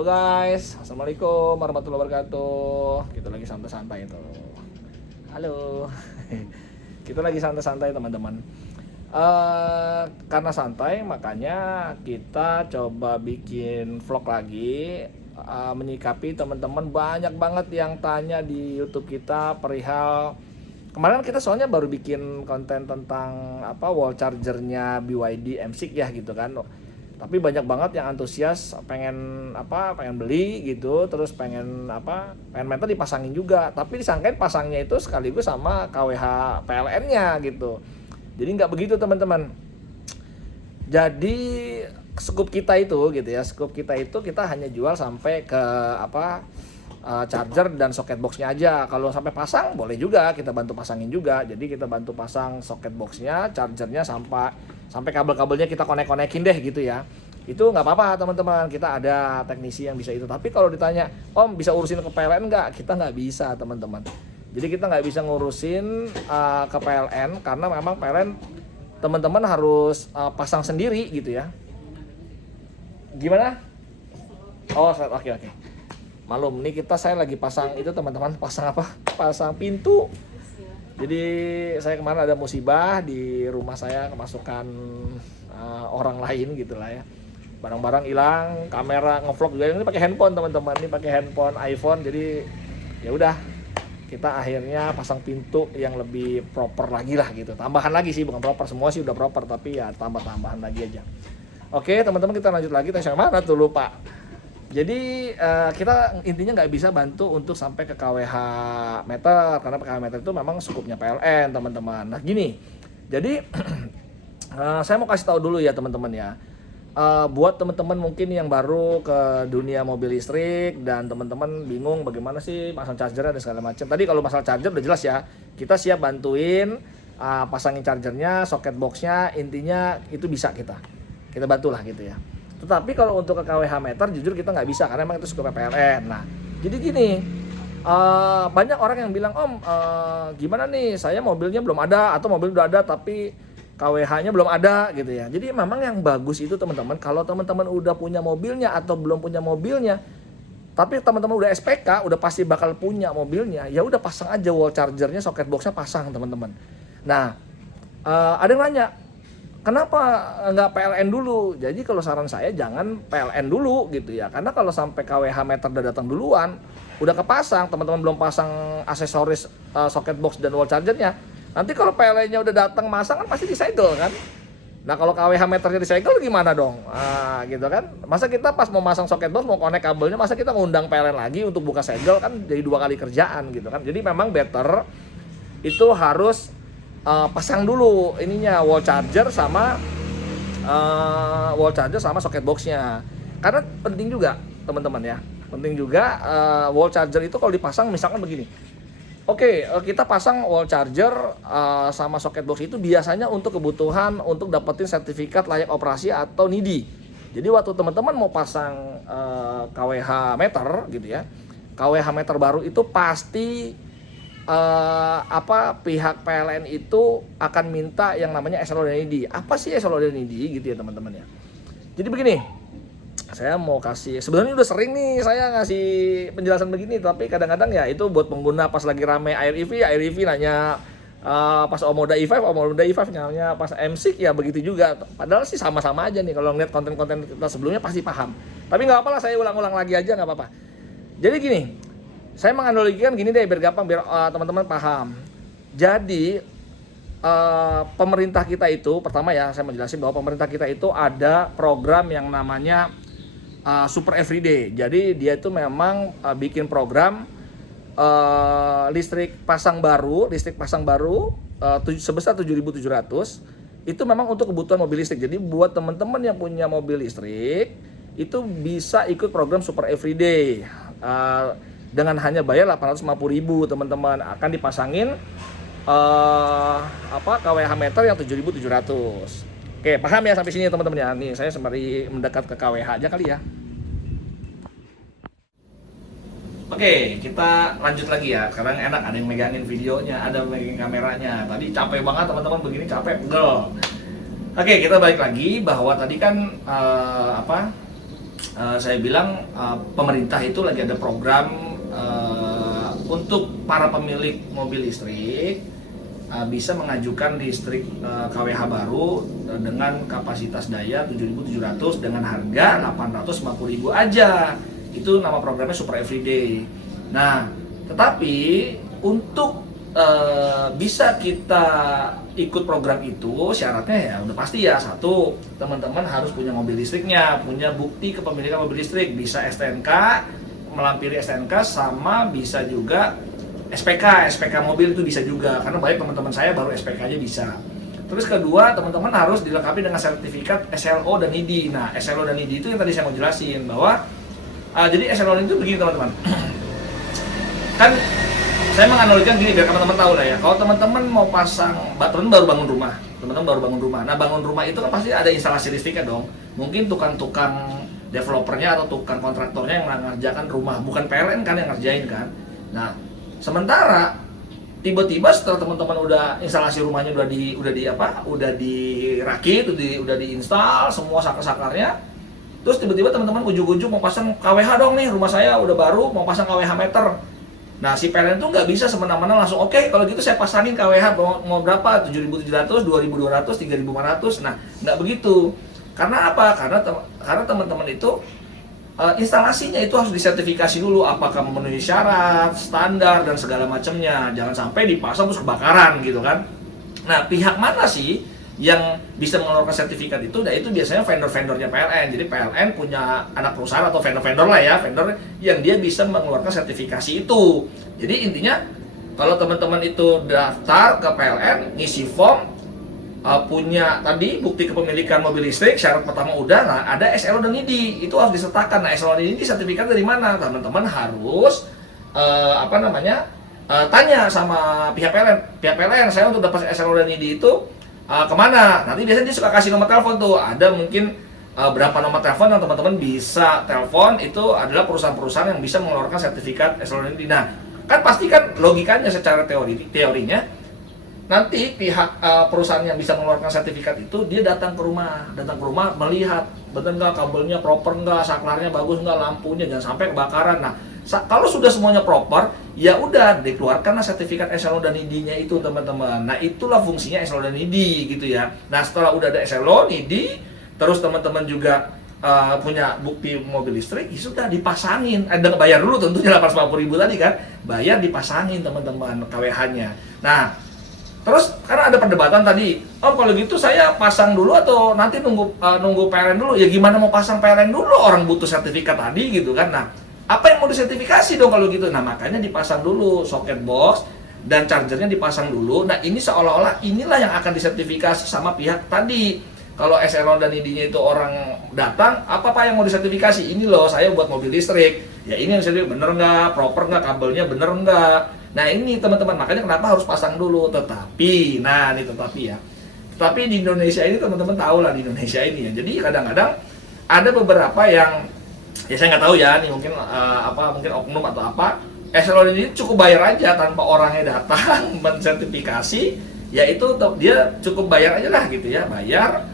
Halo guys, assalamualaikum warahmatullahi wabarakatuh. Kita lagi santai-santai tuh. Halo, kita lagi santai-santai teman-teman. Karena santai, makanya kita coba bikin vlog lagi. Menyikapi teman-teman banyak banget yang tanya di YouTube kita perihal kemarin kita soalnya baru bikin konten tentang wall chargernya BYD M6 ya gitu kan. Tapi banyak banget yang antusias pengen beli gitu, terus pengen meter dipasangin juga, tapi disangkain pasangnya itu sekaligus sama KWH PLN-nya gitu. Jadi nggak begitu teman-teman. Jadi scoop kita itu gitu ya, kita hanya jual sampai ke charger dan socket boxnya aja. Kalau sampai pasang boleh juga, kita bantu pasangin juga. Jadi kita bantu pasang socket boxnya, chargernya sampai kabel-kabelnya kita konek-konekin deh gitu ya. Itu nggak apa-apa teman-teman, kita ada teknisi yang bisa itu. Tapi kalau ditanya, Om bisa urusin ke PLN nggak? Kita nggak bisa teman-teman. Jadi kita nggak bisa ngurusin ke PLN karena memang PLN teman-teman harus pasang sendiri gitu ya. Gimana? Oh, oke. Malum, nih saya lagi pasang itu teman-teman, pasang apa? Pasang pintu. Jadi saya kemarin ada musibah di rumah saya, kemasukan orang lain gitulah ya. Barang-barang hilang, kamera ngevlog juga ini pakai handphone teman-teman, ini pakai handphone iPhone. Jadi ya udah, kita akhirnya pasang pintu yang lebih proper lagi lah gitu. Tambahan lagi sih, bukan proper, semua sih udah proper tapi ya tambahan lagi aja. Oke teman-teman, kita lanjut lagi. Tadi yang mana tuh lupa. Jadi kita intinya nggak bisa bantu untuk sampai ke KWH meter karena KWH meter itu memang skupnya PLN teman-teman. Nah gini, jadi saya mau kasih tahu dulu ya teman-teman ya. Buat teman-teman mungkin yang baru ke dunia mobil listrik dan teman-teman bingung bagaimana sih pasang chargernya dan segala macam. Tadi kalau masalah charger udah jelas ya, kita siap bantuin pasangin chargernya, socket boxnya, intinya itu bisa kita bantulah gitu ya. Tetapi kalau untuk ke KWH meter jujur kita nggak bisa karena memang itu skupnya PLN. Nah jadi gini, banyak orang yang bilang, Om gimana nih, saya mobilnya belum ada atau mobil udah ada tapi KWH-nya belum ada gitu ya. Jadi memang yang bagus itu teman-teman, kalau teman-teman udah punya mobilnya atau belum punya mobilnya, tapi teman-teman udah SPK, udah pasti bakal punya mobilnya, ya udah pasang aja wall chargernya, socket boxnya pasang teman-teman. Nah ada yang nanya, kenapa nggak PLN dulu? Jadi kalau saran saya jangan PLN dulu gitu ya, karena kalau sampai KWH meter udah datang duluan, udah kepasang, teman-teman belum pasang aksesoris socket box dan wall chargernya, nanti kalau PLN-nya udah datang masang kan pasti disegel kan. Nah kalau KWH meternya disegel gimana dong? Gitu kan. Masa kita pas mau masang socket box, mau connect kabelnya, masa kita ngundang PLN lagi untuk buka segel, kan jadi 2 kali kerjaan gitu kan. Jadi memang better itu harus pasang dulu ininya wall charger sama socket boxnya. Karena penting juga teman-teman ya. Penting juga wall charger itu kalau dipasang misalkan begini. Oke, kita pasang wall charger sama socket box itu biasanya untuk kebutuhan untuk dapetin sertifikat layak operasi atau NIDI. Jadi waktu teman-teman mau pasang KWH meter gitu ya, KWH meter baru itu pasti pihak PLN itu akan minta yang namanya eselon dan NIDI. Apa sih eselon dan NIDI gitu ya teman-teman ya. Jadi begini, saya mau kasih, sebenarnya udah sering nih saya ngasih penjelasan begini, tapi kadang-kadang ya itu buat pengguna pas lagi rame Air EV nanya pas Omoda i5 nanya pas M6 ya begitu juga. Padahal sih sama-sama aja nih, kalau ngeliat konten-konten kita sebelumnya pasti paham. Tapi nggak apa-apa lah, saya ulang-ulang lagi aja nggak apa-apa. Jadi gini, saya menganalogikan gini deh biar gampang, biar teman-teman paham. Jadi pemerintah kita itu, pertama ya saya menjelasin bahwa pemerintah kita itu ada program yang namanya Super Everyday. Jadi dia itu memang bikin program listrik pasang baru sebesar 7.700 itu memang untuk kebutuhan mobil listrik. Jadi buat teman-teman yang punya mobil listrik itu bisa ikut program Super Everyday dengan hanya bayar 850.000 teman-teman, akan dipasangin KWH meter yang 7.700. Oke, paham ya sampai sini teman-teman ya. Nih saya sembari mendekat ke KWH aja kali ya. Oke, kita lanjut lagi ya. Sekarang enak, ada yang megangin videonya, ada yang megangin kameranya. Tadi capek banget teman-teman, begini capek, pegel. Oke, kita balik lagi bahwa tadi kan saya bilang pemerintah itu lagi ada program untuk para pemilik mobil listrik bisa mengajukan listrik KWH baru dengan kapasitas daya 7.700 dengan harga 850.000 aja. Itu nama programnya Super Everyday. Nah, tetapi untuk bisa kita ikut program itu syaratnya ya udah pasti ya, satu, teman-teman harus punya mobil listriknya, punya bukti kepemilikan mobil listrik, bisa STNK, melampiri STNK, sama bisa juga SPK mobil itu bisa juga, karena banyak teman-teman saya baru SPK aja bisa. Terus kedua, teman-teman harus dilengkapi dengan sertifikat SLO dan IDI. Nah, SLO dan IDI itu yang tadi saya mau jelasin bahwa jadi SLO itu begini teman-teman. Kan saya menganalogikan gini biar teman-teman tahu lah ya. Kalau teman-teman mau pasang, teman-teman baru bangun rumah. Nah, bangun rumah itu kan pasti ada instalasi listriknya dong. Mungkin tukang-tukang developernya atau tukang kontraktornya yang mengerjakan rumah, bukan PLN kan yang ngerjain kan. Nah, sementara tiba-tiba setelah teman-teman udah instalasi rumahnya udah dirakit, udah diinstal semua saklar-saklarnya, terus tiba-tiba teman-teman ujung-ujung mau pasang KWH dong nih, rumah saya udah baru mau pasang KWH meter. Nah, si PLN itu nggak bisa semena-mena langsung, oke, kalau gitu saya pasangin KWH mau berapa? 7.700, 2.200, 3.500. Nah, nggak begitu. Karena apa? Karena teman-teman itu instalasinya itu harus disertifikasi dulu apakah memenuhi syarat, standar, dan segala macamnya. Jangan sampai dipasang terus kebakaran gitu kan. Nah, pihak mana sih yang bisa mengeluarkan sertifikat itu? Nah, itu biasanya vendor-vendornya PLN. Jadi PLN punya anak perusahaan atau vendor-vendor lah ya, vendor yang dia bisa mengeluarkan sertifikasi itu. Jadi intinya kalau teman-teman itu daftar ke PLN, ngisi form, punya tadi bukti kepemilikan mobil listrik, syarat pertama udah, nah ada SLO dan IDI, itu harus disertakan. Nah, SLO dan IDI sertifikat dari mana? Teman-teman harus tanya sama pihak PLN, saya untuk dapat SLO dan IDI itu kemana? Nanti biasanya dia suka kasih nomor telepon tuh, ada mungkin berapa nomor telepon yang teman-teman bisa telepon, itu adalah perusahaan-perusahaan yang bisa mengeluarkan sertifikat SLO dan IDI. Nah, kan pasti kan logikanya secara teorinya nanti pihak perusahaan yang bisa mengeluarkan sertifikat itu dia datang ke rumah melihat benar nggak kabelnya proper nggak, saklarnya bagus nggak, lampunya jangan sampai kebakaran. Nah, kalau sudah semuanya proper, ya udah dikeluarkanlah sertifikat SLO dan ID-nya itu teman-teman. Nah, itulah fungsinya SLO dan ID gitu ya. Nah, setelah udah ada SLO, ID, terus teman-teman juga punya bukti mobil listrik, ya sudah dipasangin. Ada bayar dulu tentunya 850.000 tadi kan, bayar dipasangin teman-teman KWH-nya. Nah, terus karena ada perdebatan tadi, kalau gitu saya pasang dulu atau nanti nunggu PLN dulu? Ya gimana mau pasang PLN dulu, orang butuh sertifikat tadi gitu kan. Nah, apa yang mau disertifikasi dong kalau gitu? Nah, makanya dipasang dulu socket box dan chargernya dipasang dulu. Nah, ini seolah-olah inilah yang akan disertifikasi sama pihak tadi. Kalau SLO dan ID-nya itu orang datang, apa yang mau disertifikasi? Ini loh, saya buat mobil listrik. Ya ini yang saya bener nggak, proper nggak, kabelnya bener nggak. Nah, ini teman-teman, makanya kenapa harus pasang dulu. Tetapi di Indonesia ini teman-teman tahu lah, di Indonesia ini ya. Jadi kadang-kadang ada beberapa yang ya saya nggak tahu ya, nih mungkin mungkin oknum atau apa. SLO ini cukup bayar aja tanpa orangnya datang mensertifikasi, ya itu dia cukup bayar aja lah gitu ya, bayar.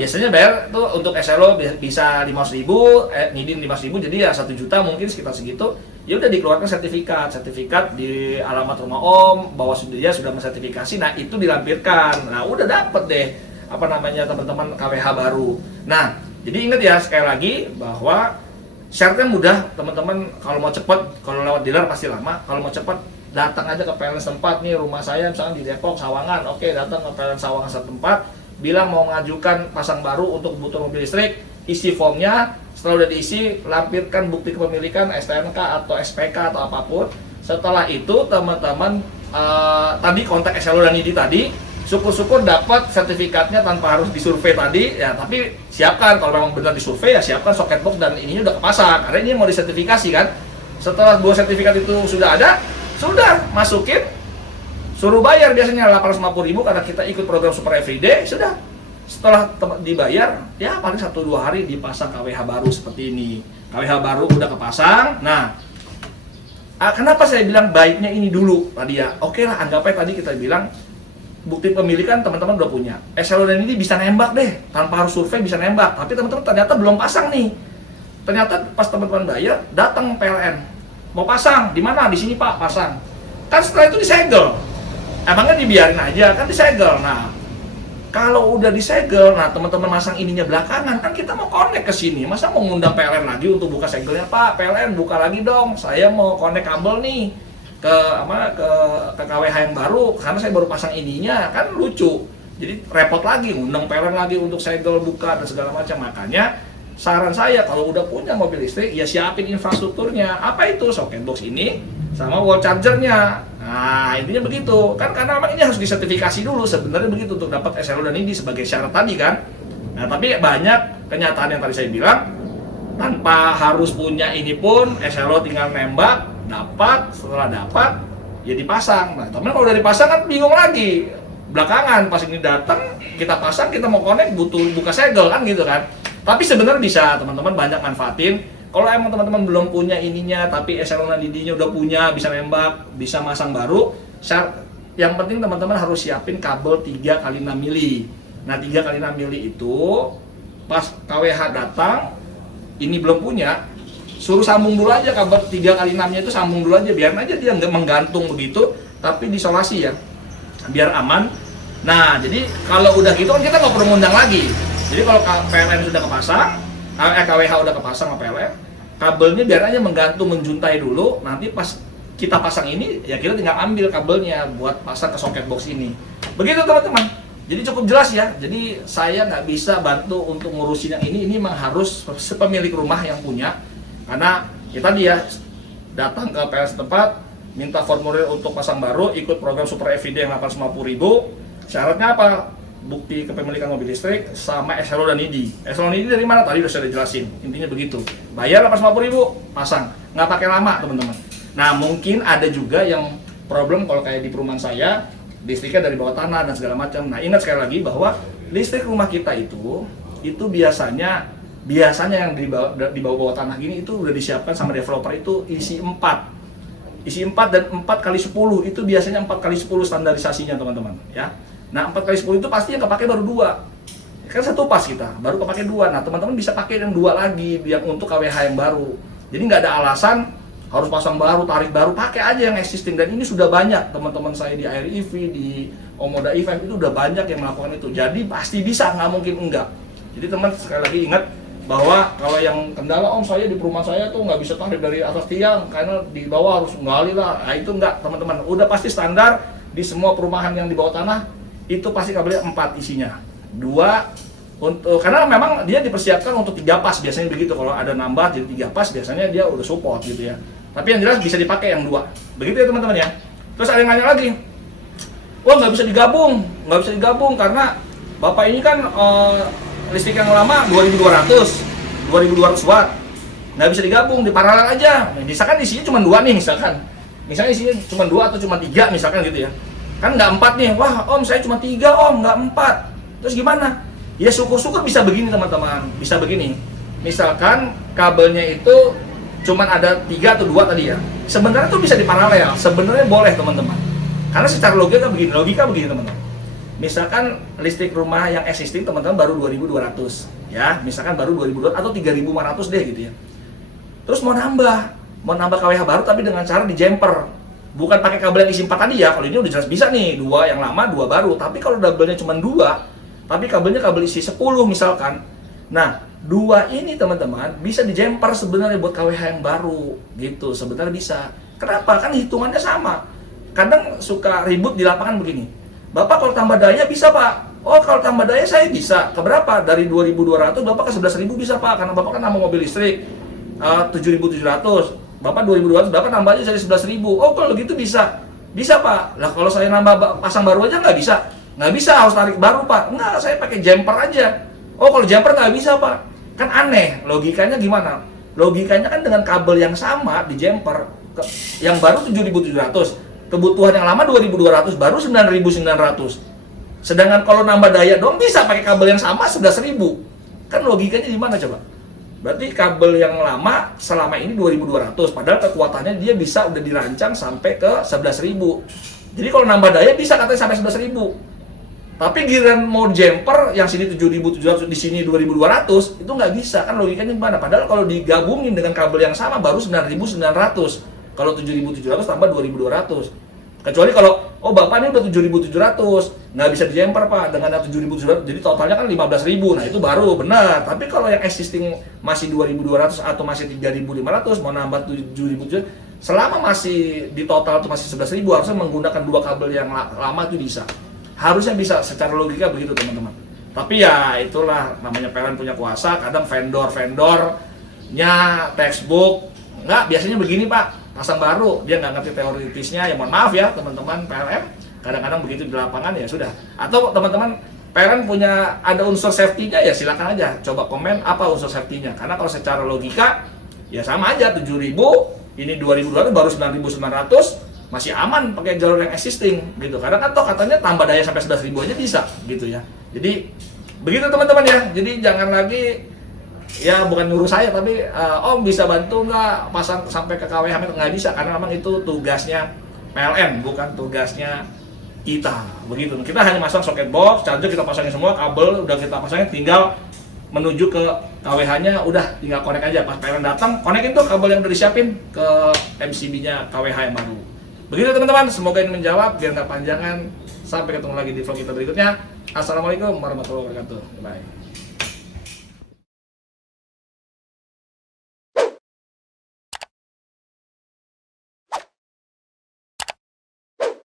Biasanya bayar tuh untuk SLO bisa 500.000, ngidin 500.000, jadi ya 1 juta mungkin sekitar segitu. Ya udah dikeluarkan sertifikat di alamat rumah om bahwa dia sudah mensertifikasi. Nah, itu dilampirkan. Nah, udah dapet deh teman-teman KWH baru. Nah, jadi ingat ya sekali lagi bahwa syaratnya mudah teman-teman. Kalau mau cepat, kalau lewat dealer pasti lama. Kalau mau cepat, datang aja ke PLN setempat. Nih rumah saya misalnya di Depok, Sawangan. Oke, datang ke PLN Sawangan setempat, bilang mau mengajukan pasang baru untuk kebutuhan mobil listrik, isi formnya. Setelah udah diisi, lampirkan bukti kepemilikan STNK atau SPK atau apapun. Setelah itu teman-teman tadi kontak SLO dan ID tadi, syukur-syukur dapat sertifikatnya tanpa harus disurvei tadi ya. Tapi siapkan, kalau memang benar disurvei ya siapkan socket box dan ininya udah kepasang, karena ini mau disertifikasi kan. Setelah 2 sertifikat itu sudah ada, sudah masukin, suruh bayar biasanya 850.000 karena kita ikut program Super Everyday. Sudah, setelah dibayar ya paling 1-2 hari dipasang KWH baru seperti ini. KWH baru udah kepasang. Nah, kenapa saya bilang baiknya ini dulu tadi ya? Oke lah, anggapnya tadi kita bilang bukti pemilikan teman-teman udah punya. SLO dan ini bisa nembak deh, tanpa harus survei bisa nembak. Tapi teman-teman ternyata belum pasang nih. Ternyata pas teman-teman bayar, datang PLN. Mau pasang, di mana? Di sini Pak, pasang. Kan setelah itu disegel. Emangnya dibiarin aja, kan disegel. Nah, kalau udah disegel, nah teman-teman masang ininya belakangan, kan kita mau connect ke sini. Masa mau ngundang PLN lagi untuk buka segelnya? Pak, PLN buka lagi dong. Saya mau connect kabel nih ke KWH yang baru, karena saya baru pasang ininya, kan lucu. Jadi repot lagi, ngundang PLN lagi untuk segel, buka dan segala macam. Makanya saran saya kalau udah punya mobil listrik, ya siapin infrastrukturnya. Apa itu? Socket box ini sama wall chargernya. Nah, intinya begitu. Kan karena memang ini harus disertifikasi dulu sebenarnya begitu untuk dapat SLO dan ini sebagai syarat tadi kan. Nah, tapi banyak kenyataan yang tadi saya bilang tanpa harus punya ini pun SLO tinggal nembak, dapat, setelah dapat ya dipasang. Nah, teman kalau udah dipasang kan bingung lagi. Belakangan pas ini datang, kita pasang, kita mau connect butuh buka segel kan gitu kan. Tapi sebenarnya bisa teman-teman banyak manfaatin. Kalau emang teman-teman belum punya ininya, tapi SLO dan DD-nya udah punya, bisa nembak, bisa masang baru. Yang penting teman-teman harus siapin kabel 3x6 mili. Nah 3x6 mili itu pas KWH datang, ini belum punya, suruh sambung dulu aja kabel 3x6-nya itu sambung dulu aja, biar aja dia nggak menggantung begitu, tapi diisolasi ya, biar aman. Nah jadi kalau udah gitu kan kita nggak perlu ngundang lagi. Jadi kalau PLN sudah kepasang, KWH udah kepasang sama PLN, kabelnya biar aja menggantung, menjuntai dulu. Nanti pas kita pasang ini, ya kita tinggal ambil kabelnya buat pasang ke socket box ini. Begitu teman-teman. Jadi cukup jelas ya. Jadi saya nggak bisa bantu untuk ngurusin yang ini memang harus pemilik rumah yang punya. Karena kita dia datang ke PLN setempat, minta formulir untuk pasang baru, ikut program Super EVD yang 850.000. Syaratnya apa? Bukti kepemilikan mobil listrik sama SLO dan ID. SLO dan ID dari mana? Tadi udah saya jelasin. Intinya begitu. Bayar 850.000, pasang. Nggak pakai lama, teman-teman. Nah, mungkin ada juga yang problem kalau kayak di perumahan saya, listriknya dari bawah tanah dan segala macam. Nah, ingat sekali lagi bahwa listrik rumah kita itu biasanya yang di bawah tanah gini itu udah disiapkan sama developer itu isi 4 dan 4x10 itu biasanya 4x10 standarisasinya teman-teman ya. Nah 4x10 itu pasti yang kepake baru 2, kan satu pas kita baru kepake 2. Nah teman-teman bisa pakai yang 2 lagi yang untuk KWH yang baru. Jadi nggak ada alasan harus pasang baru, tarik baru, pakai aja yang existing. Dan ini sudah banyak teman-teman saya di Air EV, di Omoda EV itu udah banyak yang melakukan itu. Jadi pasti bisa, nggak mungkin enggak. Jadi teman sekali lagi ingat bahwa kalau yang kendala saya di perumahan saya tuh nggak bisa tarik dari atas tiang karena di bawah harus menggali lah. Nah itu enggak teman-teman, udah pasti standar di semua perumahan yang di bawah tanah itu pasti kabelnya 4 isinya. 2 untuk karena memang dia dipersiapkan untuk 3 pas biasanya begitu. Kalau ada nambah jadi 3 pas biasanya dia udah support gitu ya. Tapi yang jelas bisa dipakai yang 2. Begitu ya teman-teman ya. Terus ada yang nanya lagi, wah nggak bisa digabung karena bapak ini kan listrik yang lama 2200 watt, nggak bisa digabung, di paralel aja. Misalkan isinya cuma 2 nih, misalnya isinya cuma 2 atau cuma 3 misalkan gitu ya, kan nggak 4 nih. Wah om saya cuma 3 om, nggak 4, terus gimana? Ya syukur-syukur bisa begini teman-teman, bisa begini. Misalkan kabelnya itu cuma ada 3 atau 2 tadi ya, sebenarnya tuh bisa di paralel, sebenarnya boleh teman-teman. Karena secara logika begini teman-teman. Misalkan listrik rumah yang existing teman-teman baru 2200 ya, misalkan baru 2200 atau 3500 deh gitu ya. Terus mau nambah KWH baru tapi dengan cara di jumper. Bukan pakai kabel yang isi 4 tadi ya. Kalau ini udah jelas bisa nih, 2 yang lama, 2 baru. Tapi kalau double-nya cuma 2, tapi kabelnya kabel isi 10 misalkan. Nah, 2 ini teman-teman bisa di jumper sebenarnya buat KWH yang baru gitu. Sebenarnya bisa. Kenapa? Kan hitungannya sama. Kadang suka ribut di lapangan begini. Bapak kalau tambah daya bisa Pak? Oh kalau tambah daya saya bisa. Keberapa? Dari 2200 Bapak ke 11.000 bisa Pak. Karena Bapak kan nambah mobil listrik 7.700. Bapak 2.200, Bapak nambah aja jadi 11.000. Oh kalau gitu bisa. Bisa Pak. Lah kalau saya nambah pasang baru aja nggak bisa. Nggak bisa, harus tarik baru Pak. Nggak, saya pakai jumper aja. Oh kalau jumper nggak bisa Pak. Kan aneh. Logikanya gimana? Logikanya kan dengan kabel yang sama di jumper. Yang baru 7.700. Kebutuhan yang lama 2.200, baru 9.900. Sedangkan kalau nambah daya dong bisa pakai kabel yang sama 11.000. Kan logikanya di mana coba? Berarti kabel yang lama selama ini 2.200, padahal kekuatannya dia bisa udah dirancang sampai ke 11.000. Jadi kalau nambah daya bisa katanya sampai 11.000. Tapi giliran mau jumper yang sini 7.700 di sini 2.200 itu nggak bisa, kan logikanya gimana? Padahal kalau digabungin dengan kabel yang sama baru 9.900. Kalau 7.700 tambah 2.200. Kecuali kalau bapak ini udah 7.700 nggak bisa di jumper pak dengan 7.700, jadi totalnya kan 15.000. Nah itu baru benar. Tapi kalau yang existing masih 2.200 atau masih 3.500 mau nambah 7.700, selama masih di total itu masih 11.000, harusnya menggunakan dua kabel yang lama itu bisa. Harusnya bisa, secara logika begitu teman-teman. Tapi ya itulah namanya PLN punya kuasa. Kadang vendor-vendornya textbook nggak, biasanya begini pak, pasang baru dia nggak ngerti teoritisnya, ya mohon maaf ya teman-teman PLN, kadang-kadang begitu di lapangan ya sudah. Atau teman-teman PLN punya ada unsur safety-nya, ya silakan aja coba komen apa unsur safety-nya. Karena kalau secara logika ya sama aja, 7.000 ini 2.200 baru 9.900, masih aman pakai jalur yang existing gitu. Karena kan toh katanya tambah daya sampai 11.000 aja bisa gitu ya. Jadi begitu teman-teman ya. Jadi jangan lagi, ya bukan nyuruh saya tapi om bisa bantu nggak pasang sampai ke KWH, nggak bisa, karena memang itu tugasnya PLN bukan tugasnya kita. Begitu, kita hanya masang socket box, charger kita pasangin semua, kabel udah kita pasangin, tinggal menuju ke KWH-nya, udah tinggal connect aja. Pas PLN datang, connectin tuh kabel yang udah disiapin ke MCB-nya KWH yang baru. Begitu teman-teman, semoga ini menjawab biar nggak panjangan. Sampai ketemu lagi di vlog kita berikutnya. Assalamualaikum warahmatullahi wabarakatuh. Bye.